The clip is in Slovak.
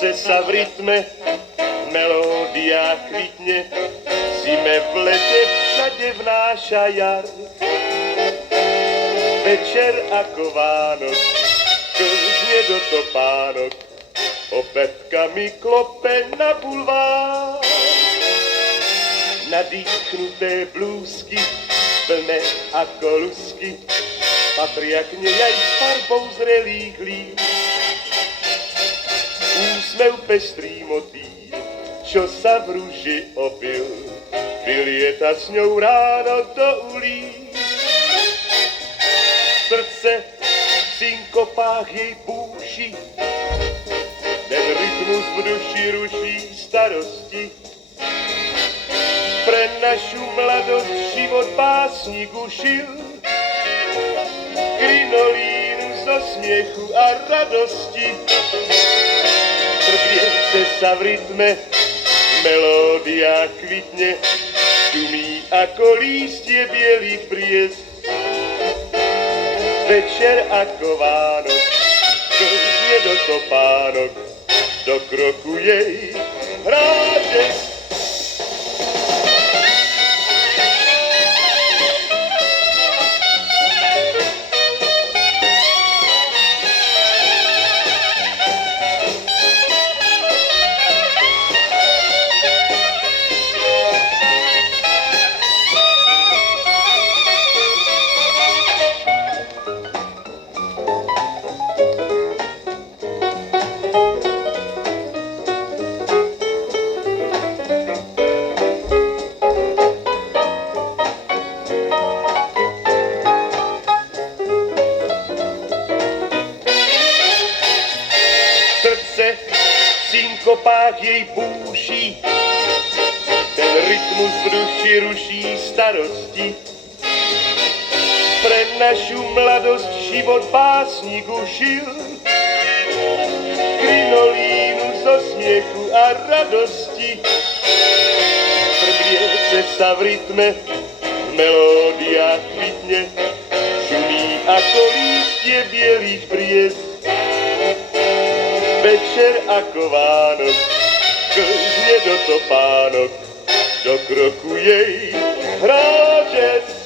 Vriece sa v rytme, melódia kvitne, zime v lete všade vnáša jar. Večer ako Vánok, klzne do topánok, opätkami klope na bulvár. Nadýchnuté blúzky, plné ako lusky, patria k nej aj s farbou zrelých líp. Úsmev pestrý motýl, čo sa v rúži opil, vylieta s ňou ráno do ulíc. Srdce v synkopách jej búši, ten rytmus v duši ruší starosti. Pre našu mladosť život básnik ušil, krinolínu zo smiechu a radosti. Vrbiece sa v rytme, melódia kvitne, šumí ako lístie bielých briez. Večer ako Vánok, klzne do topánok, do kroku jej hráče. Srdce v synkopách jej búši, ten rytmus v duši ruší starosti. Pre našu mladosť život básnik ušil, krinolínu zo smiechu a radosti. Vrbiece sa v rytme, melódia kvitne, šumí ako lístie bielých briez. Večer ako Vánok, klzne do topánok, do kroku jej hráče.